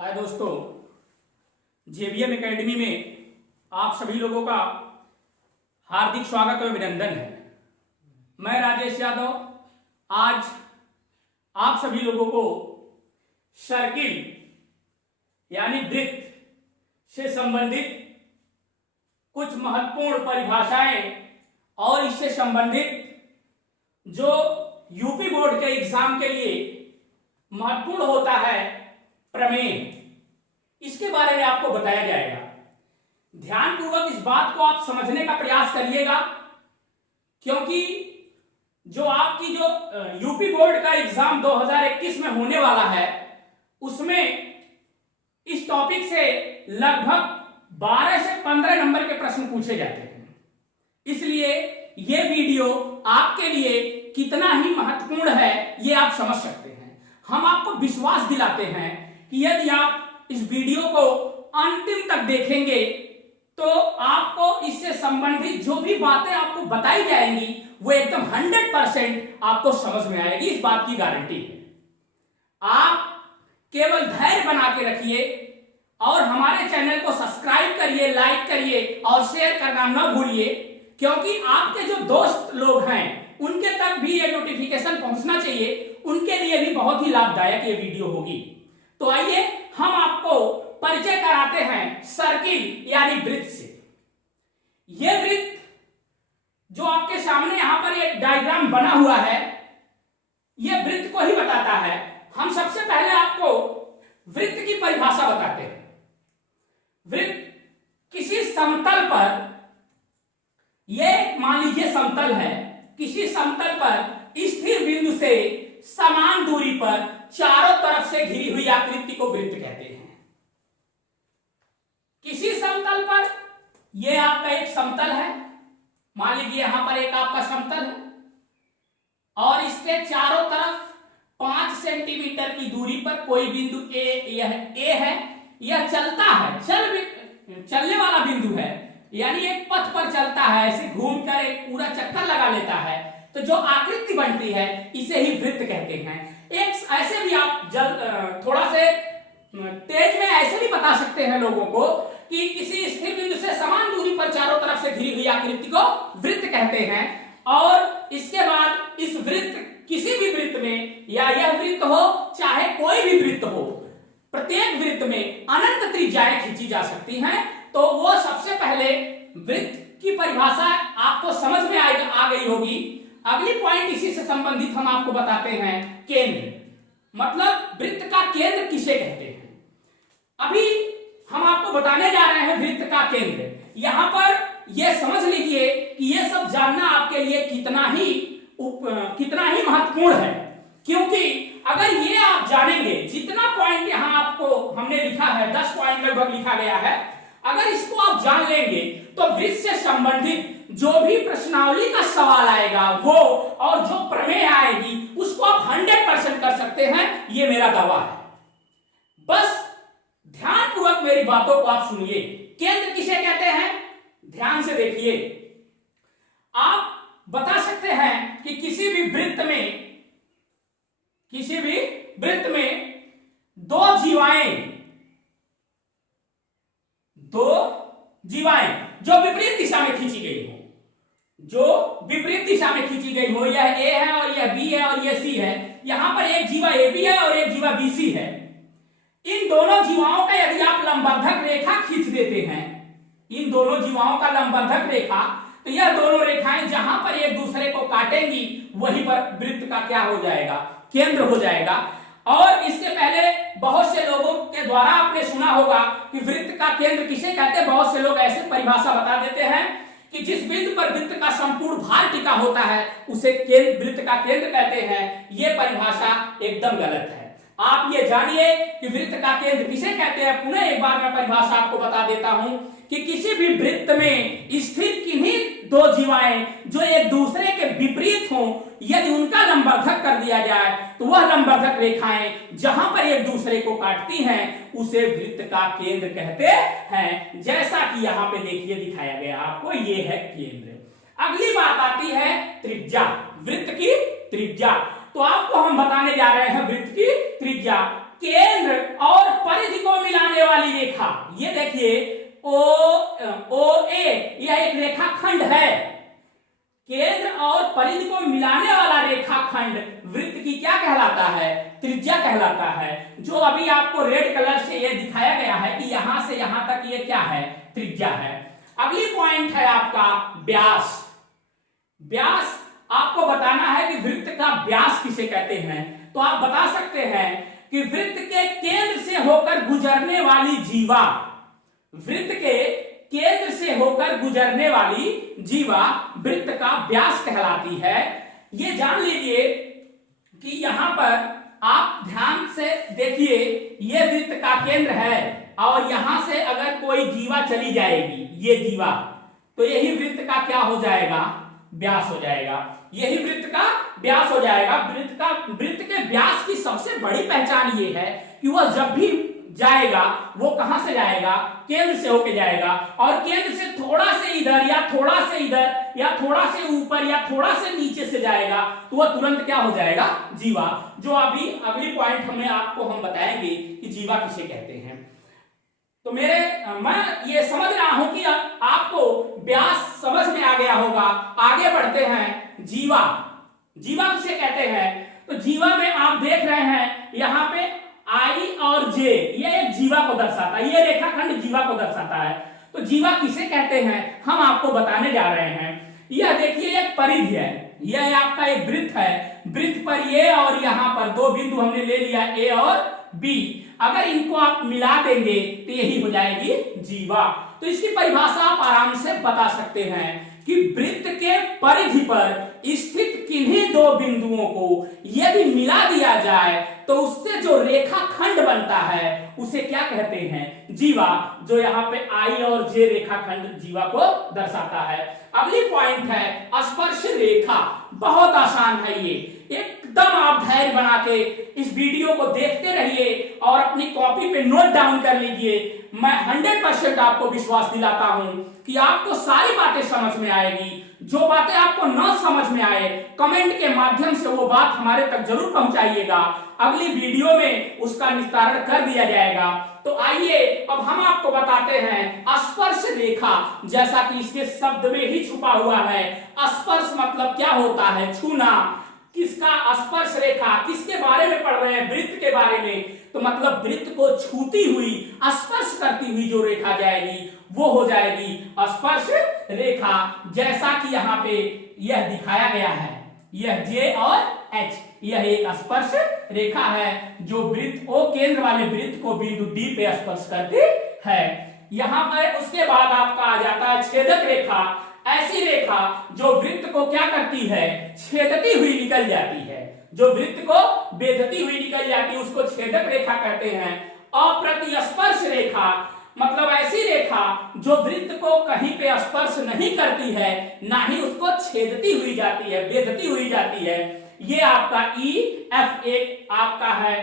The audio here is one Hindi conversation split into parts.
हाय दोस्तों, जेबीएम एकेडमी में आप सभी लोगों का हार्दिक स्वागत और अभिनंदन है। मैं राजेश यादव आज आप सभी लोगों को सर्किल यानी वृत्त से संबंधित कुछ महत्वपूर्ण परिभाषाएं और इससे संबंधित जो यूपी बोर्ड के एग्जाम के लिए महत्वपूर्ण होता है प्रमेय, इसके बारे में आपको बताया जाएगा। ध्यानपूर्वक इस बात को आप समझने का प्रयास करिएगा, क्योंकि जो आपकी जो यूपी बोर्ड का एग्जाम 2021 में होने वाला है उसमें इस टॉपिक से लगभग 12 से 15 नंबर के प्रश्न पूछे जाते हैं। इसलिए यह वीडियो आपके लिए कितना ही महत्वपूर्ण है ये आप समझ सकते हैं। हम आपको विश्वास दिलाते हैं कि यदि आप इस वीडियो को अंतिम तक देखेंगे तो आपको इससे संबंधित जो भी बातें आपको बताई जाएंगी वो एकदम 100% आपको समझ में आएगी, इस बात की गारंटी है। आप केवल धैर्य बना के रखिए और हमारे चैनल को सब्सक्राइब करिए, लाइक करिए और शेयर करना न भूलिए, क्योंकि आपके जो दोस्त लोग हैं उनके तक भी ये नोटिफिकेशन पहुंचना चाहिए। उनके लिए भी बहुत ही लाभदायक ये वीडियो होगी। तो आइए हम आपको परिचय कराते हैं सर्किल यानी वृत्त से। यह वृत्त जो आपके सामने यहां पर एक डायग्राम बना हुआ है, यह वृत्त को ही बताता है। हम सबसे पहले आपको वृत्त की परिभाषा बताते हैं। वृत्त किसी समतल पर, यह मान लीजिए समतल है, किसी समतल पर स्थिर बिंदु से समान दूरी पर चारों तरफ से घिरी हुई आकृति को वृत्त कहते हैं। किसी समतल पर, यह आपका एक समतल है, मान लीजिए यहां पर एक आपका समतल है और इसके चारों तरफ 5 सेंटीमीटर की दूरी पर कोई बिंदु यह ए है, यह चलता है, चलने वाला बिंदु है, यानी एक पथ पर चलता है, ऐसे घूमकर एक पूरा चक्कर लगा लेता है, तो जो आकृति बनती है इसे ही वृत्त कहते हैं। एक ऐसे भी आप थोड़ा से तेज में ऐसे भी बता सकते हैं लोगों को कि किसी स्थिर बिंदु से समान दूरी पर चारों तरफ से घिरी हुई आकृति को वृत्त कहते हैं। और इसके बाद इस वृत्त, किसी भी वृत्त में, या यह वृत्त हो चाहे कोई भी वृत्त हो, प्रत्येक वृत्त में अनंत त्रिज्याएं खींची जा सकती हैं। तो वो सबसे पहले वृत्त की परिभाषा आपको समझ में आ गई होगी। अगली पॉइंट इसी से संबंधित हम आपको बताते हैं केंद्र, मतलब वृत्त का केंद्र किसे कहते हैं। अभी हम आपको बताने जा रहे हैं वृत्त का केंद्र। यहां पर यह समझ लीजिए कि यह सब जानना आपके लिए कितना ही महत्वपूर्ण है, क्योंकि अगर ये आप जानेंगे, जितना पॉइंट यहां आपको हमने लिखा है, 10 पॉइंट लगभग लिखा गया है, अगर इसको आप जान लेंगे तो वृत्त से संबंधित जो भी प्रश्नावली का सवाल आएगा वो, और जो प्रमेय आएगी उसको आप 100% कर सकते हैं, ये मेरा दावा है। बस ध्यानपूर्वक मेरी बातों को आप सुनिए। केंद्र किसे कहते हैं, ध्यान से देखिए। आप बता सकते हैं कि किसी भी वृत्त में दो जीवाएं जो विपरीत दिशा में खींची गई हो, यह ए है और यह बी है और यह सी है। यहां पर एक जीवा ए बी है और एक जीवा बी सी है। इन दोनों जीवाओं का यदि आप लंबवर्धक रेखा खींच देते हैं, इन दोनों जीवाओं का लंबवर्धक रेखा, तो यह दोनों रेखाएं जहां पर एक दूसरे को काटेंगी वहीं पर वृत्त का क्या हो जाएगा, केंद्र हो जाएगा। और इसके पहले बहुत से लोगों के द्वारा आपने सुना होगा कि वृत्त का केंद्र किसे कहते हैं। बहुत से लोग ऐसे परिभाषा बता देते हैं कि जिस बिंदु पर वृत्त का संपूर्ण भार टिका होता है उसे वृत्त का केंद्र कहते हैं। यह परिभाषा एकदम गलत है। आप ये जानिए कि वृत्त का केंद्र किसे कहते हैं। पुनः एक बार मैं परिभाषा आपको बता देता हूं कि किसी भी वृत्त में स्थित किन्हीं दो जीवाएं जो एक दूसरे के विपरीत हों, यदि उनका लंबवर्धक कर दिया जाए तो वह लंबवर्धक रेखाएं जहां पर एक दूसरे को काटती हैं उसे वृत्त का केंद्र कहते हैं। जैसा कि यहां पे देखिए दिखाया गया आपको, ये है केंद्र। अगली बात आती है त्रिज्या, वृत्त की त्रिज्या। तो आपको हम बताने जा रहे हैं वृत्त की त्रिज्या। केंद्र और परिधि को ओ ए यह एक रेखाखंड है। केंद्र और परिधि को मिलाने वाला रेखाखंड वृत्त की क्या कहलाता है? त्रिज्या कहलाता है। जो अभी आपको रेड कलर से यह दिखाया गया है कि यहां से यहां तक ये क्या है? त्रिज्या है। अगली पॉइंट है आपका व्यास। व्यास आपको बताना है कि वृत्त का व्यास किसे कहते हैं। तो आप बता सकते हैं कि वृत्त के केंद्र से होकर गुजरने वाली जीवा, वृत्त के केंद्र से होकर गुजरने वाली जीवा वृत्त का व्यास कहलाती है। ये जान लीजिए कि यहां पर आप ध्यान से देखिए, ये वृत्त का केंद्र है और यहां से अगर कोई जीवा चली जाएगी, ये जीवा, तो यही वृत्त का क्या हो जाएगा? व्यास हो जाएगा। यही वृत्त का व्यास हो जाएगा। वृत्त के व्यास की सबसे बड़ी पहचान ये है कि वह जब भी जाएगा वो कहां से जाएगा? केंद्र से होके जाएगा, और केंद्र से थोड़ा से इधर या थोड़ा से इधर या थोड़ा से ऊपर या थोड़ा से नीचे से जाएगा तो वह तुरंत क्या हो जाएगा? जीवा। जो अभी अगली पॉइंट हम बताएंगे कि जीवा किसे कहते हैं। तो मैं ये समझ रहा हूं कि आपको व्यास समझ में आ गया होगा। आगे बढ़ते हैं। जीवा, जीवा किसे कहते हैं? तो जीवा में आप देख रहे हैं यहां पे आई और जे, ये एक जीवा को दर्शाता है, ये रेखाखंड जीवा को दर्शाता है। तो जीवा किसे कहते हैं हम आपको बताने जा रहे हैं। यह देखिए एक परिधि है, यह आपका एक वृत्त है। वृत्त पर ये और यहां पर दो बिंदु हमने ले लिया, ए और बी। अगर इनको आप मिला देंगे तो यही हो जाएगी जीवा। तो इसकी परिभाषा आप आराम से बता सकते हैं कि वृत्त के परिधि पर स्थित किन्हीं दो बिंदुओं को यदि मिला दिया जाए तो उससे जो रेखाखंड बनता है उसे क्या कहते हैं? जीवा। जो यहाँ पे आई और जे रेखाखंड जीवा को दर्शाता है। अगली पॉइंट है स्पर्श रेखा। बहुत आसान है ये, एकदम आप धैर्य बना के इस वीडियो को देखते रहिए और अपनी कॉपी पे नोट डाउन कर लीजिए। मैं 100% आपको विश्वास दिलाता हूं कि आपको सारी बातें समझ में आएगी। जो बातें आपको न समझ में आए कमेंट के माध्यम से वो बात हमारे तक जरूर पहुंचाइएगा। अगली वीडियो में उसका निस्तारण कर दिया जाएगा। तो आइए अब हम आपको बताते हैं स्पर्श रेखा। जैसा कि इसके शब्द में ही छुपा हुआ है, स्पर्श मतलब क्या होता है? छूना। किसका? स्पर्श रेखा। किसके बारे में पढ़ रहे हैं? वृत्त के बारे में। तो मतलब वृत्त को छूती हुई, स्पर्श करती हुई जो रेखा जाएगी वो हो जाएगी स्पर्श रेखा। जैसा कि यहाँ पे यह दिखाया गया है, यह जे और एच, यह एक स्पर्श रेखा है जो वृत्त ओ केंद्र वाले वृत्त को बिंदु डी पे स्पर्श करती है। यहाँ पर उसके बाद आपका आ जाता है छेदक रेखा। ऐसी रेखा जो वृत्त को क्या करती है? छेदती हुई निकल जाती है। जो वृत्त को बेधती हुई निकल जाती है उसको छेदक रेखा कहते हैं। अप्रतिस्पर्श रेखा मतलब ऐसी रेखा जो वृत्त को कहीं पे स्पर्श नहीं करती है, ना ही उसको छेदती हुई जाती है, बेधती हुई जाती है। ये आपका EF एक आपका है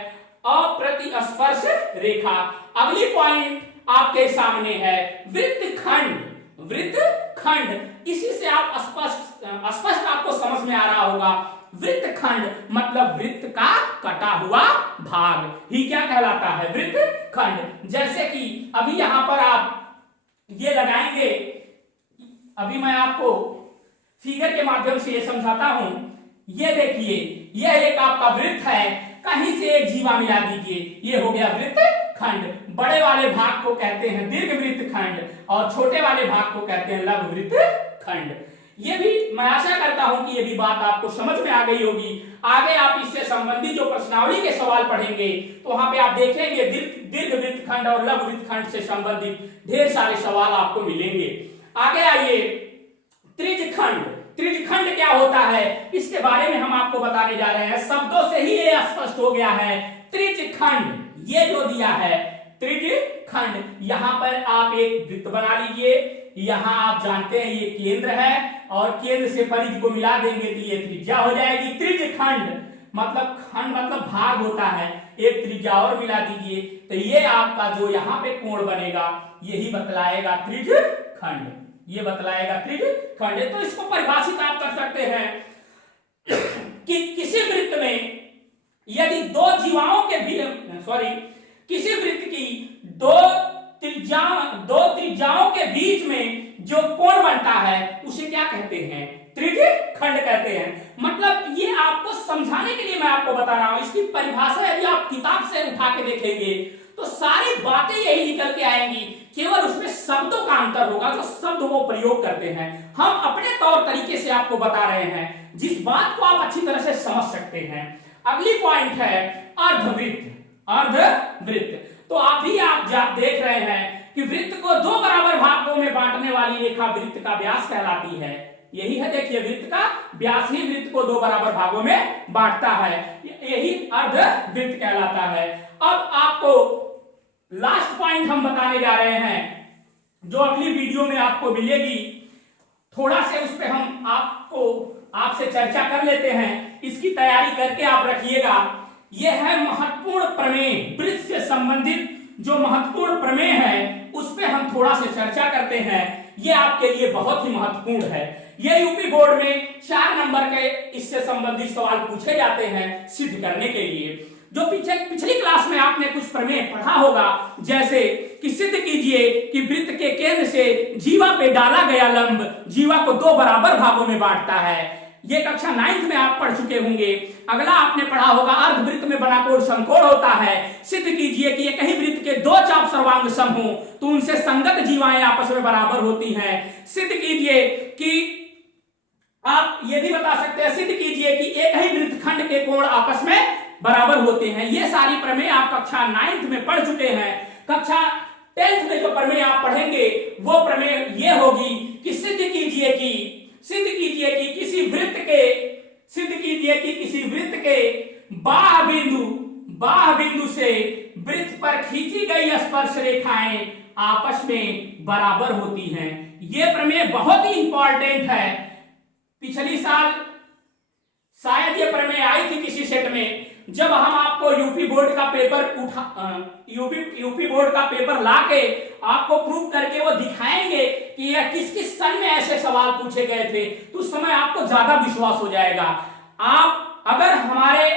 अप्रतिस्पर्श रेखा। अगली पॉइंट आपके सामने है वृत्तखंड। वृत्तखंड इसी से आप स्पष्ट आपको समझ में आ रहा होगा। वृत्तखंड मतलब वृत्त का कटा हुआ भाग ही क्या कहलाता है? वृत्तखंड। जैसे कि अभी यहां पर आप ये लगाएंगे, अभी मैं आपको फिगर के माध्यम से ये समझाता हूं। ये देखिए, यह एक आपका वृत्त है, कहीं से एक जीवा मिला दीजिए, ये हो गया वृत्तखंड। बड़े वाले भाग को कहते हैं दीर्घ वृत्तखंड और छोटे वाले भाग को कहते हैं लघु वृत्तखंड। ये भी मैं आशा करता हूं कि ये भी बात आपको समझ में आ गई होगी। आगे आप इससे संबंधित जो प्रश्नावली के सवाल पढ़ेंगे तो वहां पे आप देखेंगे दीर्घ वृत्तखंड और लघु वृत्तखंड से संबंधित ढेर सारे सवाल आपको मिलेंगे। आगे आइए, त्रिज्यखंड। त्रिज्यखंड क्या होता है इसके बारे में हम आपको बताने जा रहे हैं। शब्दों से ही ये स्पष्ट हो गया है। त्रिज्यखंड ये जो दिया है त्रिज्यखंड, यहां पर आप एक वृत्त बना लीजिए। यहां आप जानते हैं ये केंद्र है और केंद्र से परिधि को मिला देंगे तो ये त्रिज्या हो जाएगी। त्रिज्यखंड मतलब खंड मतलब भाग होता है, एक त्रिज्या और मिला दीजिए तो ये आपका जो यहाँ पे कोण बनेगा यही बतलाएगा त्रिज्यखंड। ये बतलाएगा त्रिज्यखंड। तो इसको परिभाषित आप कर सकते हैं कि किसी वृत्त में यदि दो जीवाओं के किसी वृत्त की दो दो त्रिज्याओं के बीच में जो कोण बनता है उसे क्या कहते हैं? त्रिज्यखंड कहते हैं। मतलब ये आपको समझाने के लिए मैं आपको बता रहा हूं। इसकी परिभाषा यदि आप किताब से उठा के देखेंगे तो सारी बातें यही निकल के आएंगी, केवल उसमें शब्दों का अंतर होगा, जो शब्द वो प्रयोग करते हैं। हम अपने तौर तरीके से आपको बता रहे हैं, जिस बात को आप अच्छी तरह से समझ सकते हैं। अगली पॉइंट है अर्धवृत्त। अर्धवृत्त तो आप देख रहे हैं कि वृत्त को दो बराबर भागों में बांटने वाली रेखा वृत्त का व्यास कहलाती है। यही है, देखिए, वृत्त का व्यास ही वृत्त को दो बराबर भागों में बांटता है, यही अर्धवृत्त कहलाता है। अब आपको लास्ट पॉइंट हम बताने जा रहे हैं, जो अगली वीडियो में आपको मिलेगी। थोड़ा से उस पर हम आपसे चर्चा कर लेते हैं, इसकी तैयारी करके आप रखिएगा। यह है महत्वपूर्ण प्रमेय, वृत्त से संबंधित जो महत्वपूर्ण प्रमेय है उस पर हम थोड़ा से चर्चा करते हैं। यह आपके लिए बहुत ही महत्वपूर्ण है। यह यूपी बोर्ड में 4 नंबर के इससे संबंधित सवाल पूछे जाते हैं सिद्ध करने के लिए। जो पिछली क्लास में आपने कुछ प्रमेय पढ़ा होगा, जैसे कि सिद्ध कीजिए कि वृत्त के केंद्र से जीवा पे डाला गया लंब जीवा को दो बराबर भागों में बांटता है। ये कक्षा 9th में आप पढ़ चुके होंगे। अगला आपने पढ़ा होगा अर्धवृत्त में बना कोण समकोण होता है। सिद्ध कीजिए कि एक ही वृत्त के दो चाप सर्वांग सम हो तो उनसे संगत जीवाएं आपस में बराबर होती हैं। सिद्ध कीजिए कि आप ये भी बता सकते हैं, सिद्ध कीजिए कि एक ही वृत्तखंड के कोण आपस में बराबर होते हैं। ये सारी प्रमेय आप कक्षा 9th में पढ़ चुके हैं। कक्षा 10th में जो प्रमेय आप पढ़ेंगे वो प्रमेय ये होगी कि सिद्ध कीजिए कि किसी वृत्त के बाह्य बिंदु से वृत्त पर खींची गई स्पर्श रेखाएं आपस में बराबर होती हैं। यह प्रमेय बहुत ही इंपॉर्टेंट है। पिछली साल शायद ये प्रमेय आई थी किसी सेट में, जब हम आपको यूपी बोर्ड का पेपर लाके आपको प्रूव करके वो दिखाएंगे कि यह किस किस सन में ऐसे सवाल पूछे गए थे, तो उस समय आपको ज्यादा विश्वास हो जाएगा। आप अगर हमारे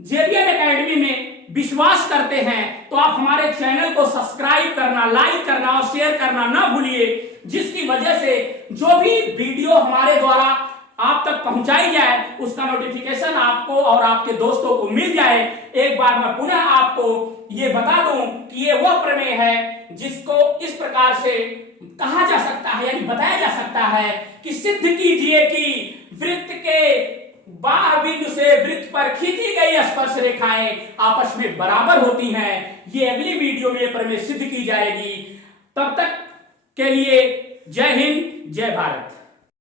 जेबीएम एकेडमी में विश्वास करते हैं तो आप हमारे चैनल को सब्सक्राइब करना, लाइक करना और शेयर करना ना भूलिए, जिसकी वजह से जो भी वीडियो हमारे द्वारा आप तक पहुंचाई जाए उसका नोटिफिकेशन आपको और आपके दोस्तों को मिल जाए। एक बार मैं पुनः आपको ये बता दूं कि ये वह प्रमेय है जिसको इस प्रकार से कहा जा सकता है, यानी बताया जा सकता है कि सिद्ध कीजिए कि वृत्त के बाह्य बिंदु से वृत्त पर खींची गई स्पर्श रेखाएं आपस में बराबर होती हैं। ये अगली वीडियो में ये प्रमेय सिद्ध की जाएगी। तब तक के लिए जय हिंद, जय भारत।